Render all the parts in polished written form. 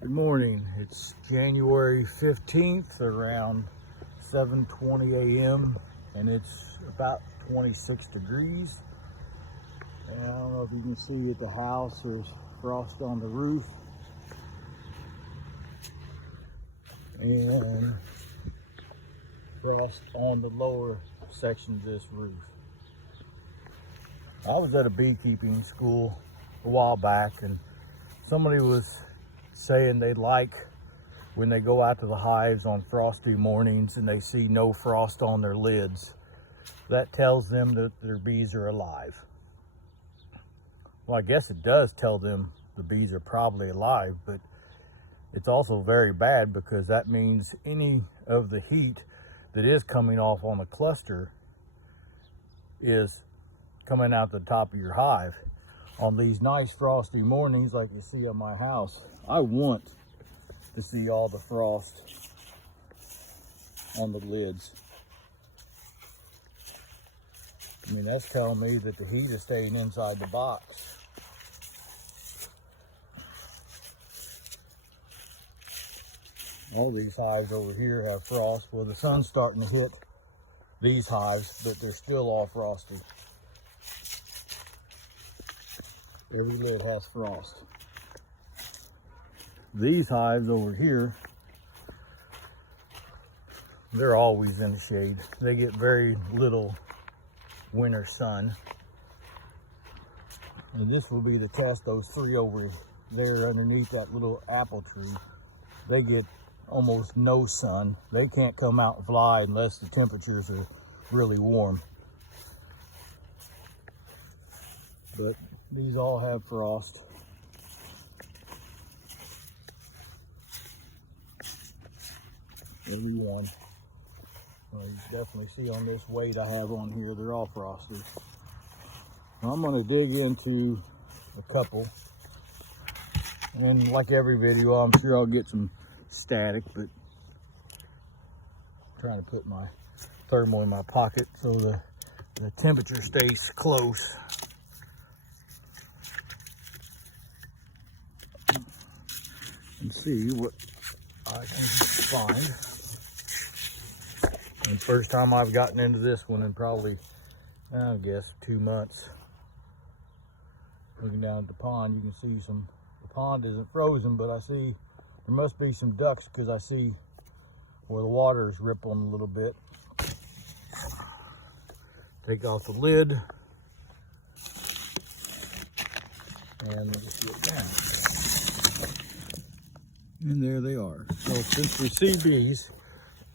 Good morning. It's January 15th around 7:20 a.m. and it's about 26 degrees. And I don't know if you can see at the house, there's frost on the roof. And frost on the lower section of this roof. I was at a beekeeping school a while back and somebody was saying they like when they go out to the hives on frosty mornings and they see no frost on their lids. That tells them that their bees are alive. Well, I guess it does tell them the bees are probably alive, but it's also very bad because that means any of the heat that is coming off on the cluster is coming out the top of your hive. On these nice frosty mornings like you see on my house, I want to see all the frost on the lids. I mean, that's telling me that the heat is staying inside the box. All these hives over here have frost. Well, the sun's starting to hit these hives, but they're still all frosty. Every lid has frost. These hives over here, they're always in the shade. They get very little winter sun. And this will be the test. Those three over there underneath that little apple tree, they get almost no sun. They can't come out and fly unless the temperatures are really warm. But these all have frost. Every one. Well, you definitely see on this weight I have on here, they're all frosted. I'm going to dig into a couple. And like every video, I'm sure I'll get some static, but I'm trying to put my thermal in my pocket so the temperature stays close. And see what I can find. And first time I've gotten into this one in probably, I guess, 2 months. Looking down at the pond, you can see the pond isn't frozen, but I see there must be some ducks because I see where the water is rippling a little bit. Take off the lid. And let's get it down. And there they are. So since we see bees,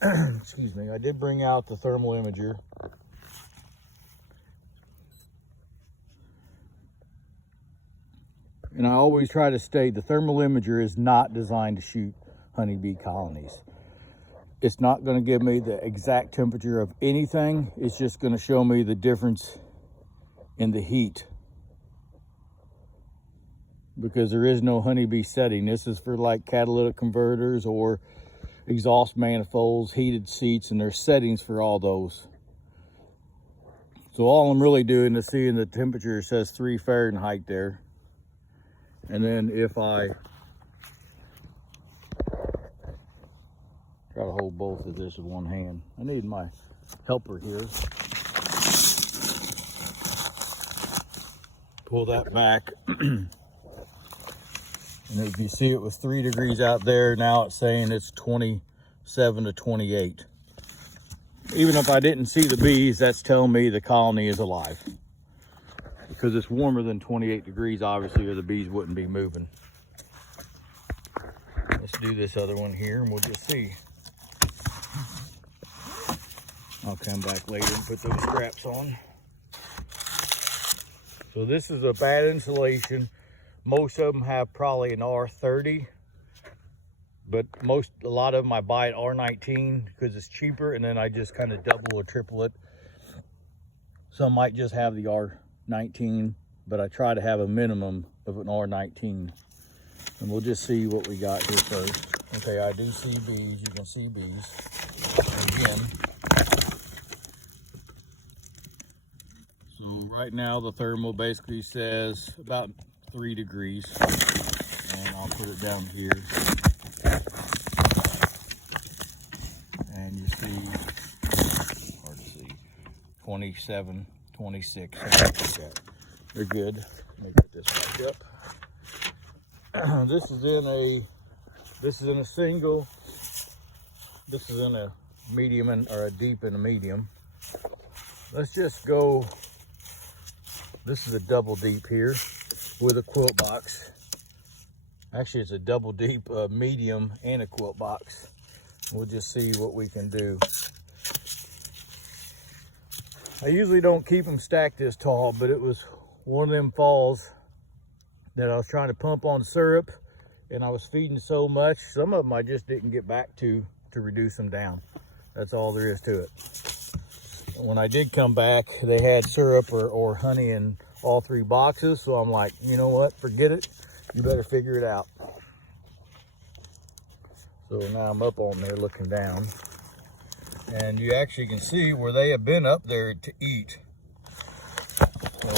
excuse me, I did bring out the thermal imager. And I always try to state the thermal imager is not designed to shoot honeybee colonies. It's not going to give me the exact temperature of anything. It's just going to show me the difference in the heat. Because there is no honeybee setting. This is for like catalytic converters or exhaust manifolds, heated seats, and there's settings for all those. So all I'm really doing is seeing the temperature. It says 3 Fahrenheit there. And then if I try to hold both of this in one hand, I need my helper here. Pull that back. And if you see, it was 3 degrees out there. Now it's saying it's 27 to 28. Even if I didn't see the bees, that's telling me the colony is alive. Because it's warmer than 28 degrees, obviously, or the bees wouldn't be moving. Let's do this other one here and we'll just see. I'll come back later and put those straps on. So this is a bad insulation. Most of them have probably an R30, but a lot of them I buy at R19 because it's cheaper, and then I just kind of double or triple it. Some might just have the R19, but I try to have a minimum of an R19. And we'll just see what we got here first. Okay, I do see bees. You can see bees. And again, so right now the thermal basically says about 3 degrees. And I'll I'll put it down here. And you see, hard to see, 27, 26, something like that. They're good. Let me put this back up. This is in a single. This is in a medium or a deep and a medium. Let's just go. This is a double deep here with a quilt box. Actually, it's a double deep medium and a quilt box. We'll just see what we can do. I usually don't keep them stacked this tall, but it was one of them falls that I was trying to pump on syrup, and I was feeding so much. Some of them I just didn't get back to reduce them down. That's all there is to it. When I did come back, they had syrup or honey in all 3 boxes, so I'm like, you know what, forget it. You better figure it out. So now I'm up on there looking down, and you actually can see where they have been up there to eat. So,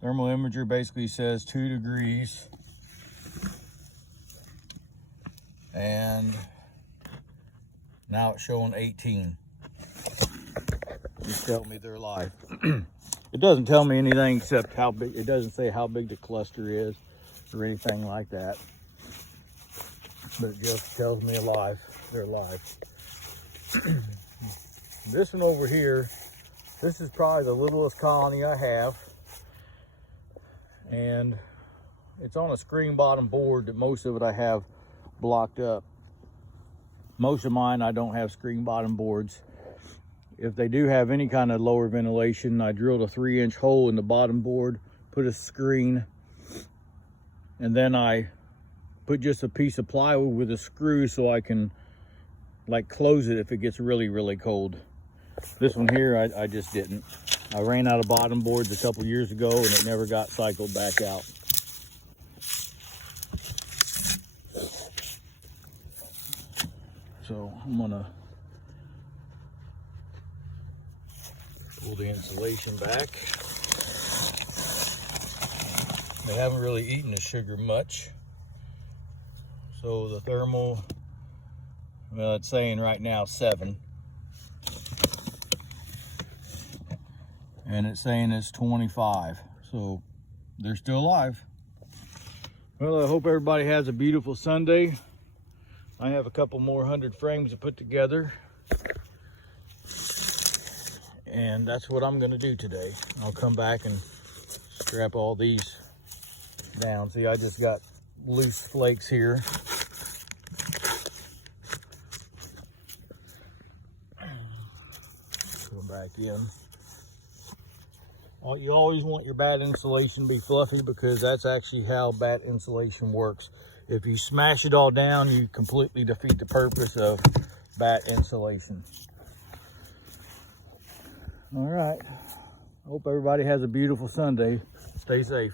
thermal imager basically says 2 degrees, and now it's showing 18. Just tell me they're alive. It doesn't tell me anything except how big. It doesn't say how big the cluster is or anything like that, but it just tells me alive. They're alive. This one over here, this is probably the littlest colony I have, and it's on a screen bottom board that most of it I have blocked up. Most of mine I don't have screen bottom boards. If they do have any kind of lower ventilation, I drilled a 3-inch hole in the bottom board, put a screen, and then I put just a piece of plywood with a screw so I can like close it if it gets really, really cold. This one here, I just didn't. I ran out of bottom boards a couple years ago and it never got cycled back out. So I'm gonna pull the insulation back. They haven't really eaten the sugar much. So the thermal, well, it's saying right now 7. And it's saying it's 25. So they're still alive. Well, I hope everybody has a beautiful Sunday. I have a couple more 100 frames to put together. And that's what I'm gonna do today. I'll come back and strap all these down. See, I just got loose flakes here. Put them back in. You always want your bat insulation to be fluffy because that's actually how bat insulation works. If you smash it all down, you completely defeat the purpose of bat insulation. All right. Hope everybody has a beautiful Sunday. Stay safe.